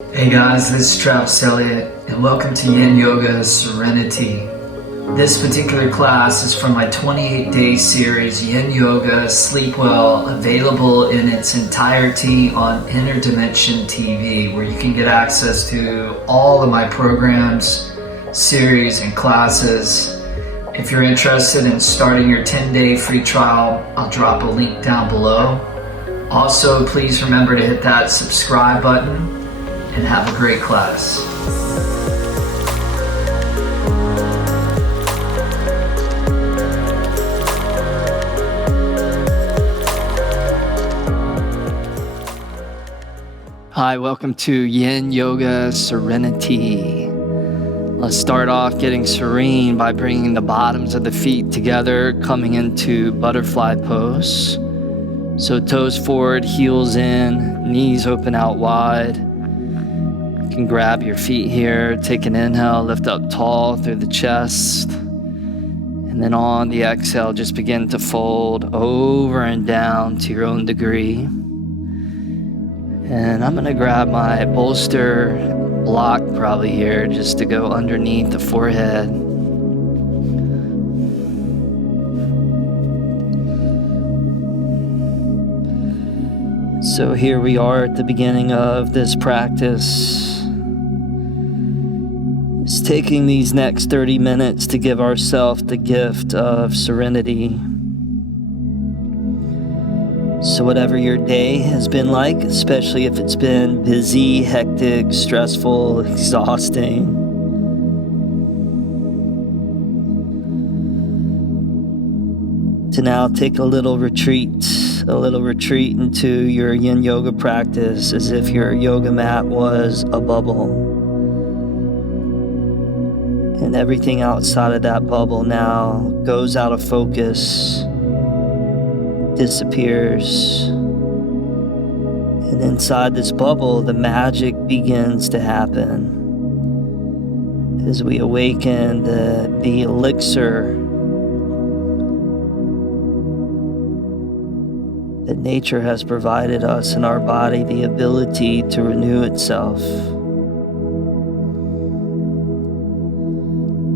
Hey guys, this is Travis Eliot, and welcome to Yin Yoga Serenity. This particular class is from my 28-day series, Yin Yoga Sleep Well, available in its entirety on Inner Dimension TV, where you can get access to all of my programs, series, and classes. If you're interested in starting your 10-day free trial, I'll drop a link down below. Also, please remember to hit that subscribe button, and have a great class. Hi, welcome to Yin Yoga Serenity. Let's start off getting serene by bringing the bottoms of the feet together, coming into butterfly pose. So toes forward, heels in, knees open out wide. You can grab your feet here, take an inhale, lift up tall through the chest. And then on the exhale, just begin to fold over and down to your own degree. And I'm gonna grab my bolster block probably here just to go underneath the forehead. So here we are at the beginning of this practice. It's taking these next 30 minutes to give ourselves the gift of serenity. So whatever your day has been like, especially if it's been busy, hectic, stressful, exhausting, to now take a little retreat into your Yin Yoga practice, as if your yoga mat was a bubble. And everything outside of that bubble now goes out of focus, disappears. And inside this bubble, the magic begins to happen as we awaken the elixir that nature has provided us in our body, the ability to renew itself.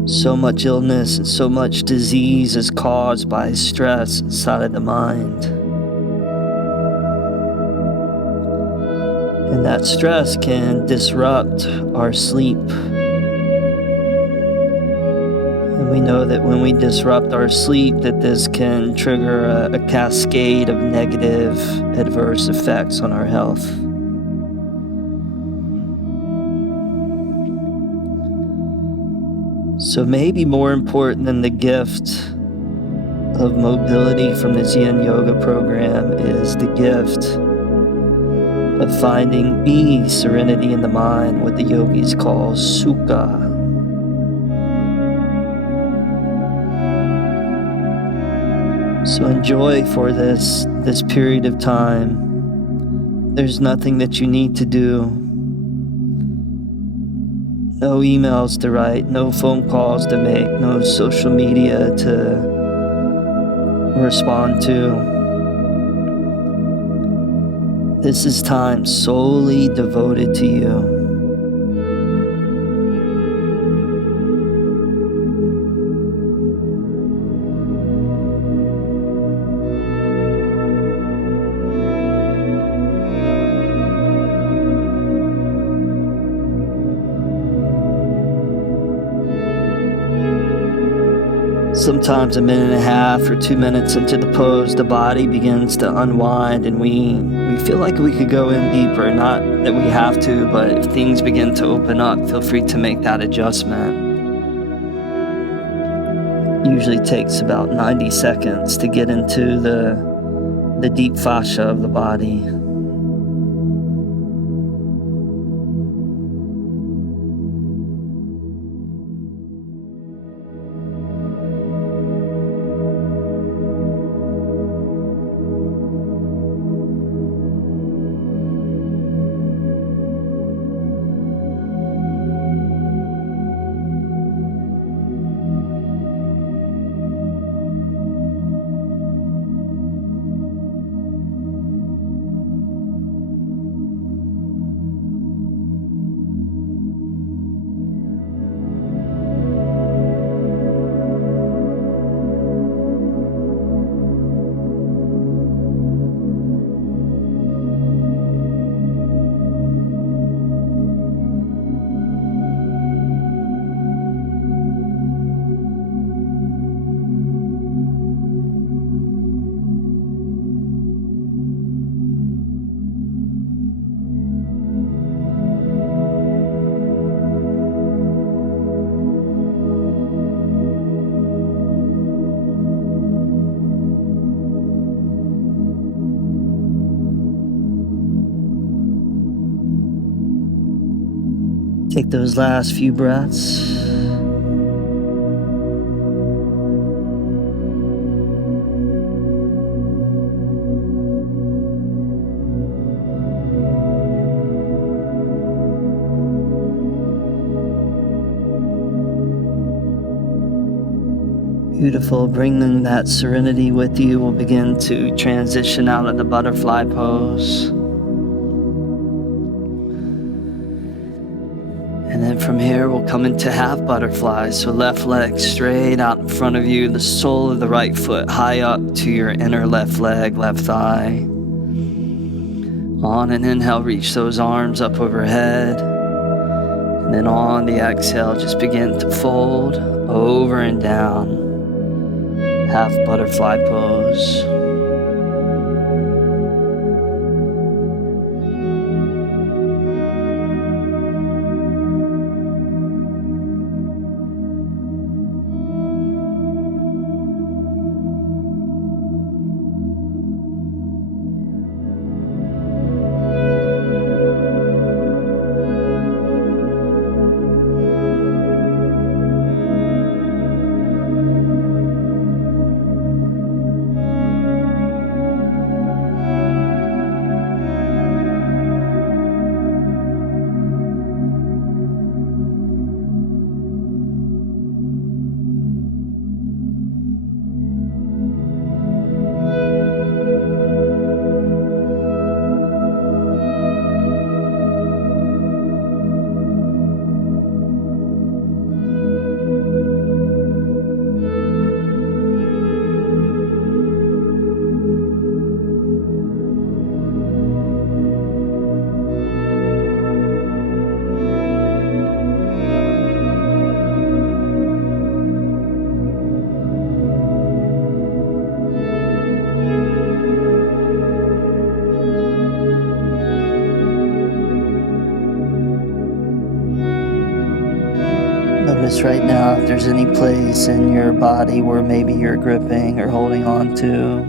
So much illness and so much disease is caused by stress inside of the mind. And that stress can disrupt our sleep. And we know that when we disrupt our sleep, that this can trigger a cascade of negative, adverse effects on our health. So maybe more important than the gift of mobility from this Yin Yoga program is the gift of finding ease, serenity in the mind, what the yogis call sukha. So enjoy for this period of time. There's nothing that you need to do. No emails to write, no phone calls to make, no social media to respond to. This is time solely devoted to you. Sometimes a minute and a half or 2 minutes into the pose, the body begins to unwind and we feel like we could go in deeper. Not that we have to, but if things begin to open up, feel free to make that adjustment. Usually takes about 90 seconds to get into the deep fascia of the body. Take those last few breaths. Beautiful. Bringing that serenity with you, we'll begin to transition out of the butterfly pose. And then from here, we'll come into half butterfly. So left leg straight out in front of you, the sole of the right foot high up to your inner left leg, left thigh. On an inhale, reach those arms up overhead. And then on the exhale, just begin to fold over and down. Half butterfly pose. Notice right now if there's any place in your body where maybe you're gripping or holding on to.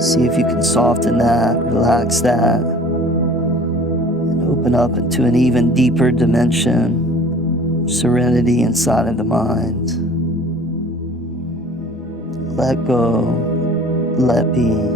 See if you can soften that, relax that, and open up into an even deeper dimension, serenity inside of the mind. Let go, let be.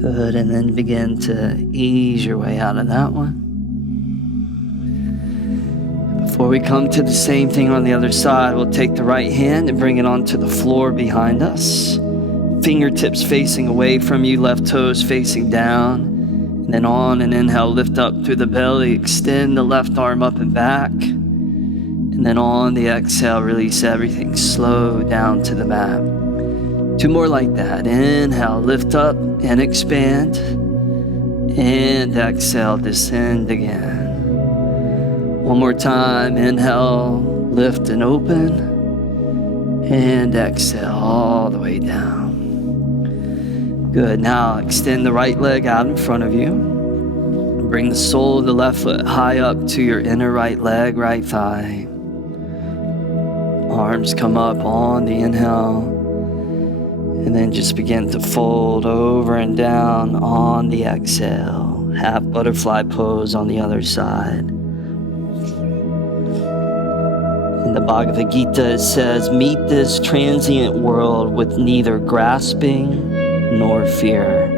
Good, and then begin to ease your way out of that one. Before we come to the same thing on the other side, we'll take the right hand and bring it onto the floor behind us. Fingertips facing away from you, left toes facing down. And then on an inhale, lift up through the belly, extend the left arm up and back. And then on the exhale, release everything, slow down to the mat. 2 more like that. Inhale, lift up and expand. And exhale, descend again. 1 more time. Inhale, lift and open. And exhale all the way down. Good. Now extend the right leg out in front of you. Bring the sole of the left foot high up to your inner right leg, right thigh. Arms come up on the inhale. And then just begin to fold over and down on the exhale. Half butterfly pose on the other side. In the Bhagavad Gita it says, meet this transient world with neither grasping nor fear.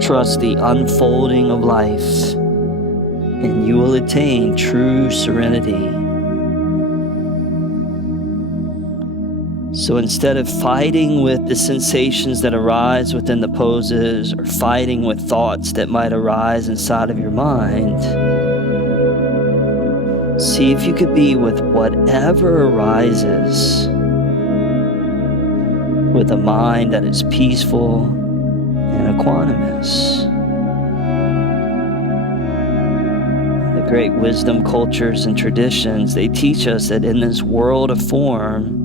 Trust the unfolding of life, and you will attain true serenity. So instead of fighting with the sensations that arise within the poses or fighting with thoughts that might arise inside of your mind, see if you could be with whatever arises with a mind that is peaceful and equanimous. The great wisdom cultures and traditions, they teach us that in this world of form,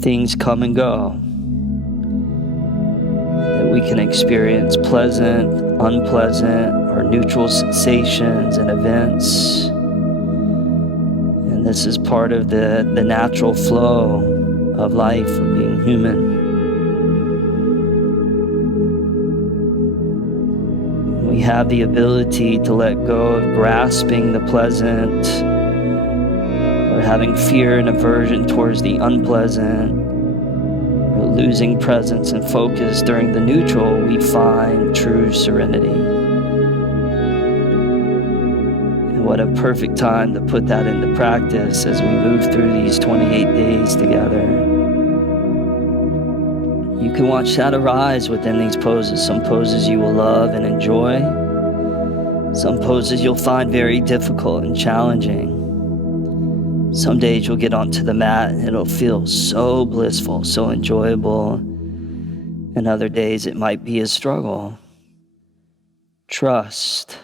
things come and go. That we can experience pleasant, unpleasant, or neutral sensations and events. And this is part of the natural flow of life, of being human. We have the ability to let go of grasping the pleasant or having fear and aversion towards the unpleasant or losing presence and focus during the neutral. We find true serenity. And what a perfect time to put that into practice as we move through these 28 days together. You can watch that arise within these poses. Some poses you will love and enjoy. Some poses you'll find very difficult and challenging. Some days you'll get onto the mat and it'll feel so blissful, so enjoyable. And other days it might be a struggle. Trust.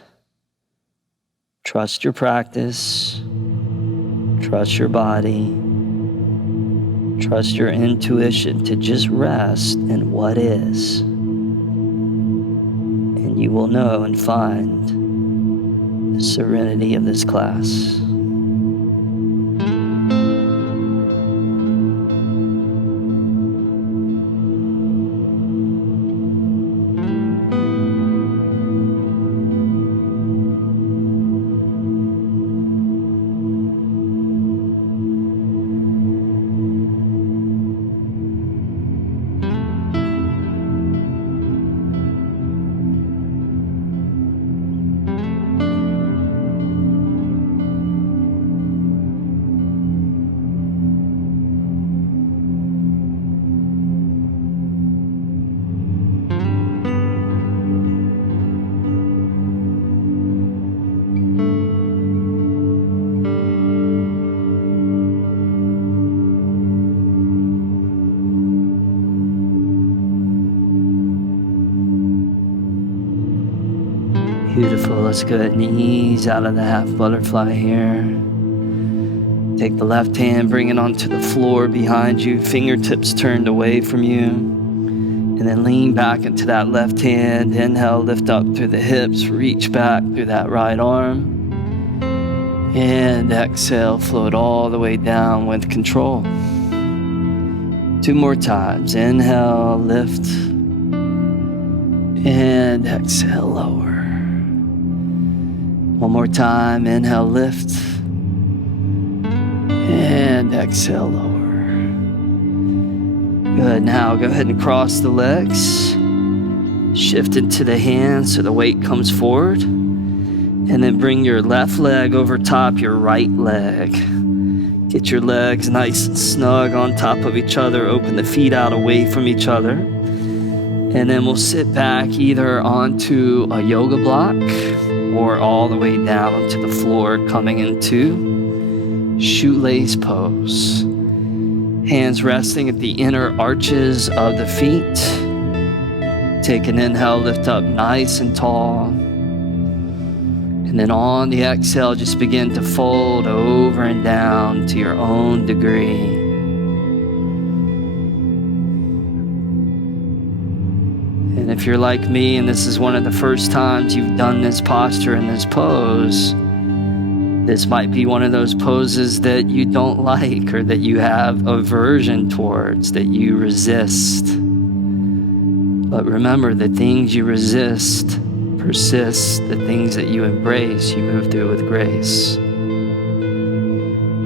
Trust your practice. Trust your body. Trust your intuition to just rest in what is. And you will know and find the serenity of this class. Beautiful. Let's go ahead and ease out of the half butterfly here. Take the left hand, bring it onto the floor behind you, fingertips turned away from you. And then lean back into that left hand. Inhale, lift up through the hips, reach back through that right arm. And exhale, float all the way down with control. 2 more times. Inhale, lift. And exhale, lower. 1 more time, inhale, lift, and exhale, lower. Good, now go ahead and cross the legs, shift into the hands so the weight comes forward, and then bring your left leg over top your right leg. Get your legs nice and snug on top of each other, open the feet out away from each other, and then we'll sit back either onto a yoga block or all the way down onto the floor, coming into Shoelace Pose. Hands resting at the inner arches of the feet. Take an inhale, lift up nice and tall. And then on the exhale, just begin to fold over and down to your own degree. And if you're like me and this is one of the first times you've done this posture and this pose, this might be one of those poses that you don't like or that you have aversion towards, that you resist. But remember, the things you resist persist. The things that you embrace, you move through with grace.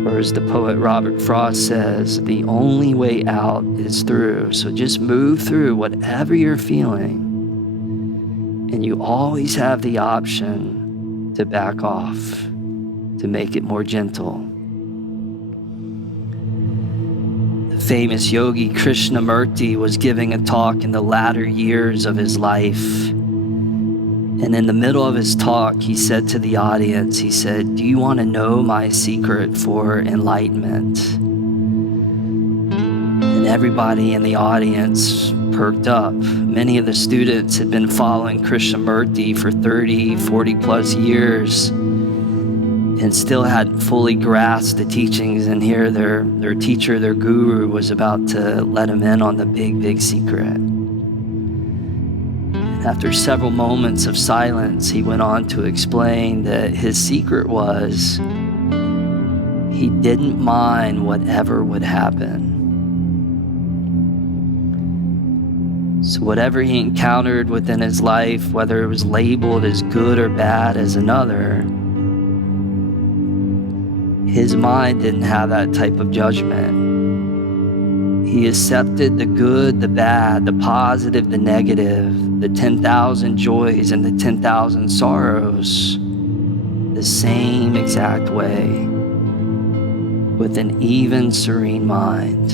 Or as the poet Robert Frost says, the only way out is through. So just move through whatever you're feeling. And you always have the option to back off, to make it more gentle. famous yogi Krishnamurti was giving a talk in the latter years of his life. And in the middle of his talk, he said to the audience, he said, "Do you want to know my secret for enlightenment?" And everybody in the audience perked up. Many of the students had been following Krishnamurti for 30, 40 plus years and still hadn't fully grasped the teachings. And here their teacher, their guru, was about to let them in on the big secret. After several moments of silence, he went on to explain that his secret was he didn't mind whatever would happen. So whatever he encountered within his life, whether it was labeled as good or bad as another, his mind didn't have that type of judgment. He accepted the good, the bad, the positive, the negative, the 10,000 joys and the 10,000 sorrows the same exact way, with an even, serene mind,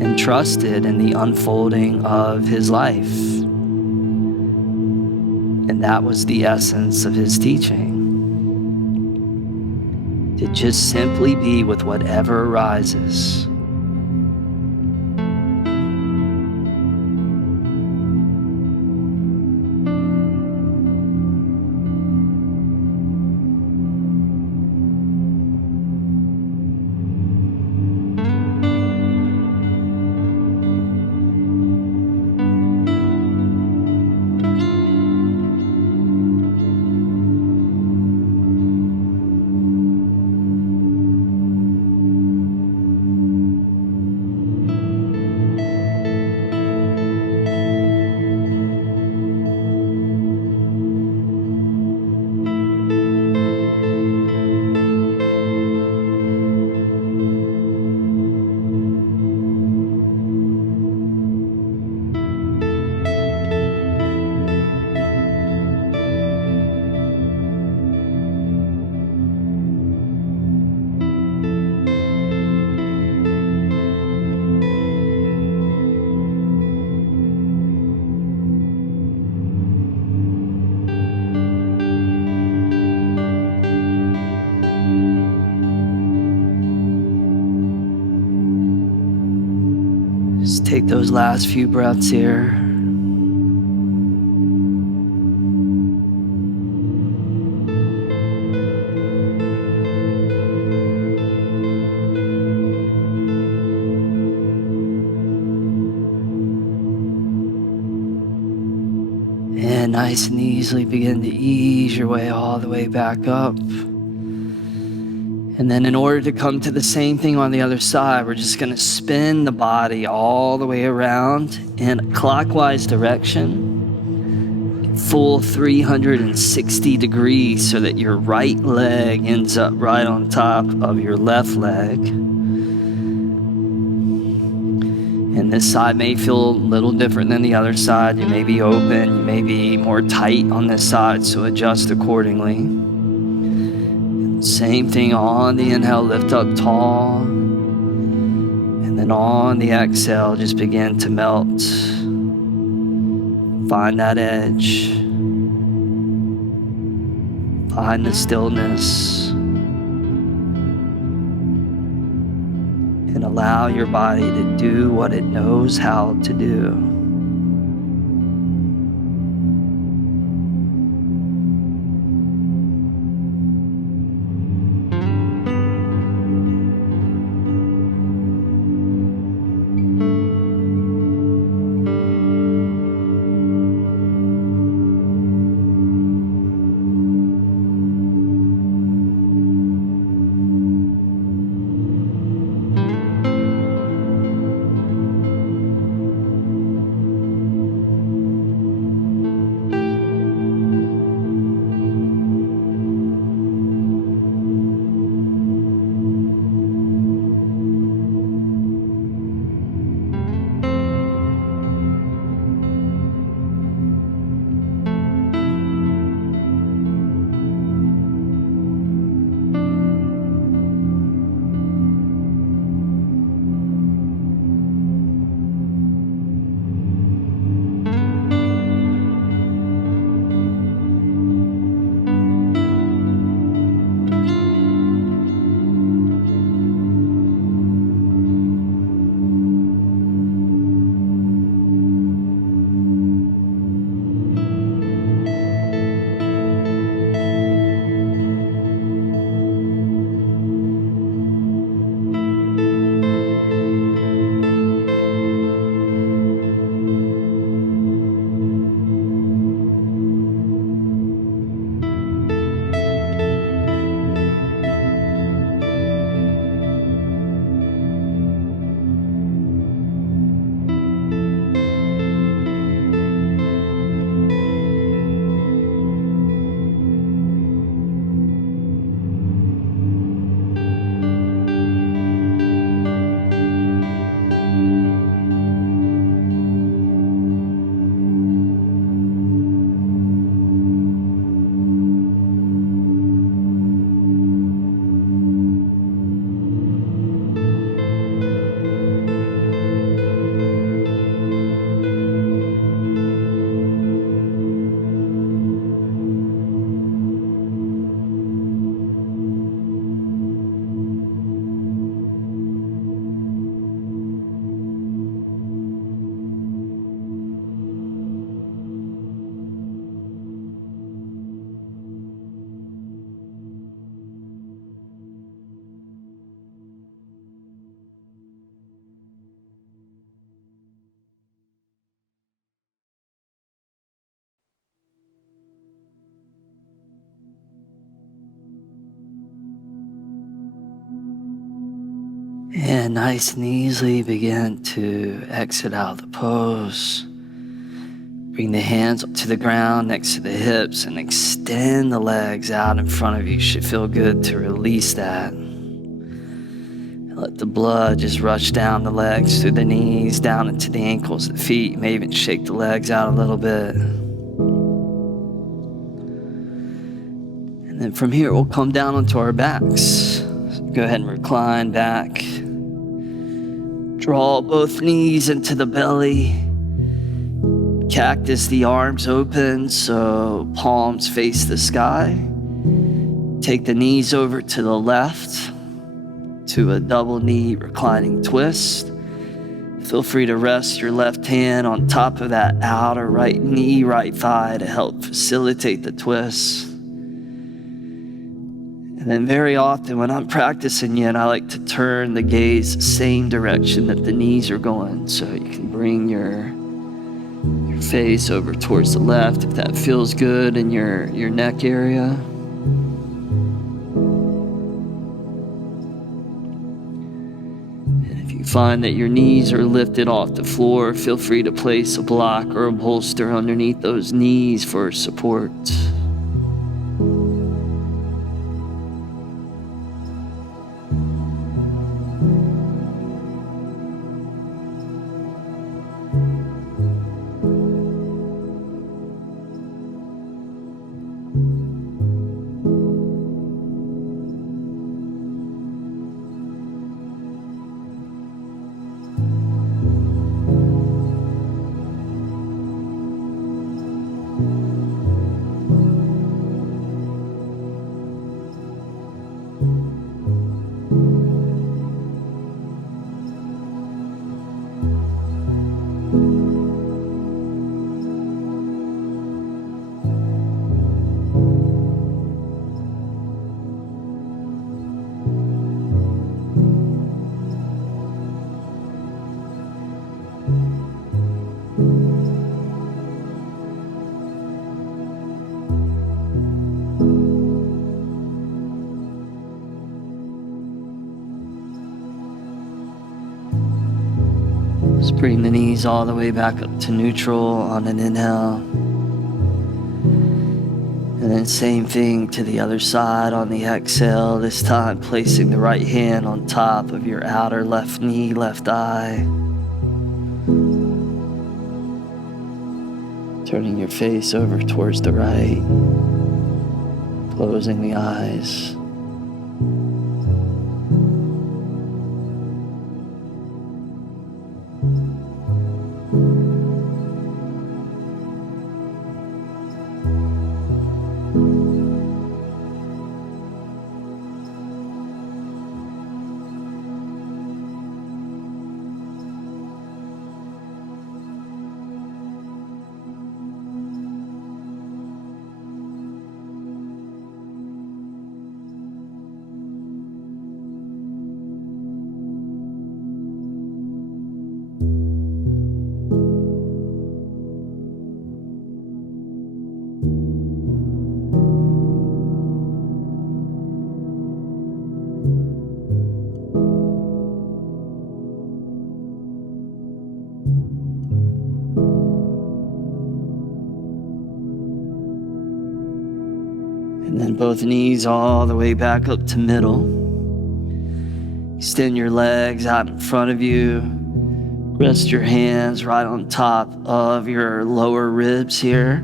and trusted in the unfolding of his life. And that was the essence of his teaching. To just simply be with whatever arises. Just take those last few breaths here. And nice and easily begin to ease your way all the way back up. And then in order to come to the same thing on the other side, we're just going to spin the body all the way around in a clockwise direction, full 360 degrees, so that your right leg ends up right on top of your left leg. And this side may feel a little different than the other side. You may be open, you may be more tight on this side, so adjust accordingly. Same thing on the inhale, lift up tall. And then on the exhale, just begin to melt. Find that edge. Find the stillness. And allow your body to do what it knows how to do. And nice and easily begin to exit out of the pose. Bring the hands up to the ground next to the hips and extend the legs out in front of you. Should feel good to release that. And let the blood just rush down the legs through the knees, down into the ankles, the feet. You may even shake the legs out a little bit. And then from here, we'll come down onto our backs. So go ahead and recline back. Draw both knees into the belly. Cactus the arms open so palms face the sky. Take the knees over to the left to a double knee reclining twist. Feel free to rest your left hand on top of that outer right knee, right thigh to help facilitate the twist. And then very often when I'm practicing Yin, I like to turn the gaze the same direction that the knees are going. So you can bring your face over towards the left if that feels good in your neck area. And if you find that your knees are lifted off the floor, feel free to place a block or a bolster underneath those knees for support. Just bring the knees all the way back up to neutral on an inhale. And then same thing to the other side on the exhale, this time placing the right hand on top of your outer left knee, left eye. Turning your face over towards the right. Closing the eyes. And then both knees all the way back up to middle. Extend your legs out in front of you. Rest your hands right on top of your lower ribs here.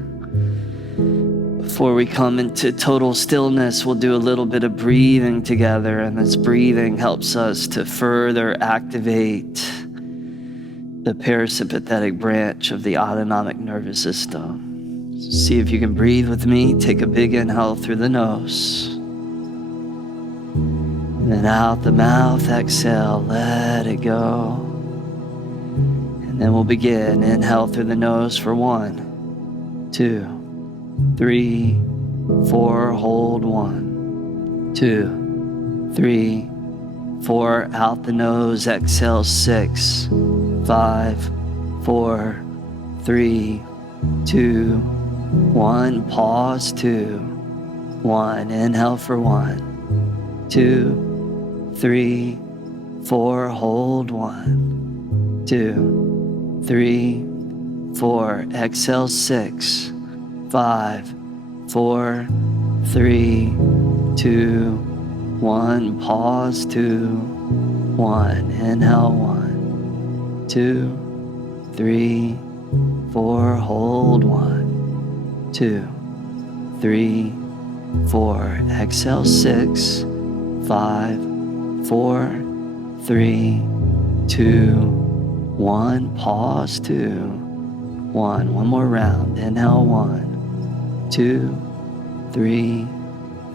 Before we come into total stillness, we'll do a little bit of breathing together, and this breathing helps us to further activate the parasympathetic branch of the autonomic nervous system. So see if you can breathe with me. Take a big inhale through the nose. And then out the mouth, exhale, let it go. And then we'll begin. Inhale through the nose for 1, 2, 3, 4. Hold 1, 2, 3, 4. Out the nose, exhale 6, 5, 4, 3, 2, 1. Pause 2, 1. Inhale for 1, 2, 3, 4, hold 1, 2, 3, 4, exhale 6, 5, 4, 3, 2, 1, pause 2, 1, inhale 1, 2, 3, 4, hold 1, 2, 3, 4, exhale 6, 5, 4, 3, 2, 1, pause 2, 1, one more round, inhale 1, 2, 3,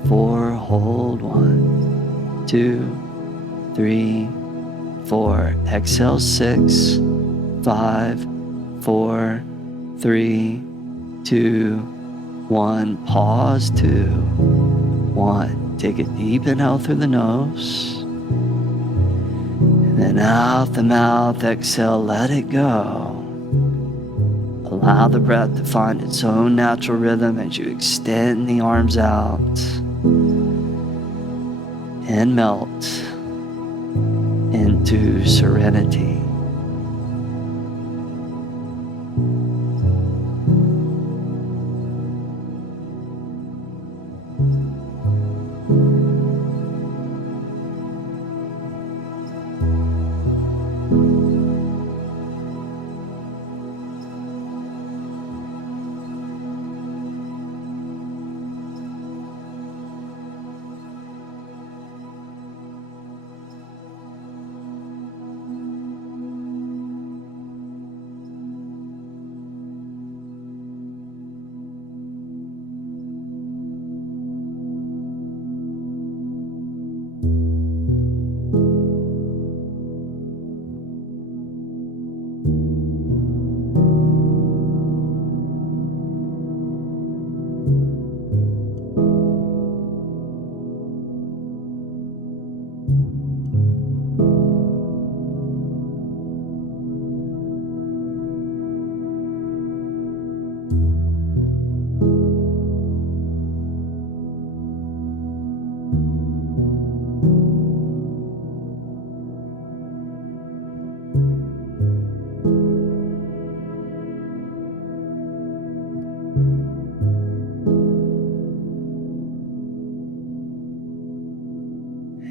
4, hold 1, 2, 3, 4, exhale 6, 5, 4, 3, 2, 1, pause 2, 1. Take a deep inhale through the nose. And then out the mouth, exhale, let it go. Allow the breath to find its own natural rhythm as you extend the arms out and melt into serenity.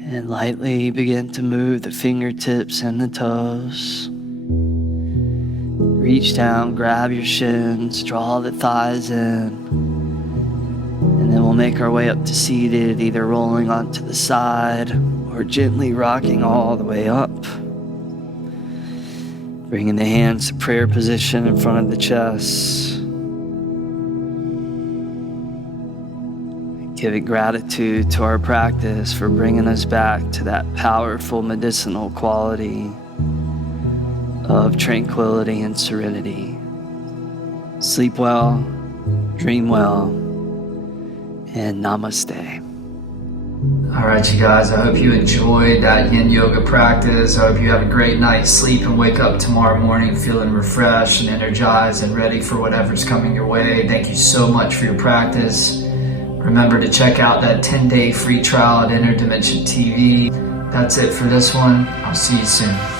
And lightly begin to move the fingertips and the toes. Reach down, grab your shins, draw the thighs in. And then we'll make our way up to seated, either rolling onto the side or gently rocking all the way up. Bringing the hands to prayer position in front of the chest. Giving gratitude to our practice for bringing us back to that powerful medicinal quality of tranquility and serenity. Sleep well, dream well, and namaste. All right, you guys, I hope you enjoyed that Yin Yoga practice. I hope you have a great night's sleep and wake up tomorrow morning feeling refreshed and energized and ready for whatever's coming your way. Thank you so much for your practice. Remember to check out that 10-day free trial at Interdimension TV. That's it for this one. I'll see you soon.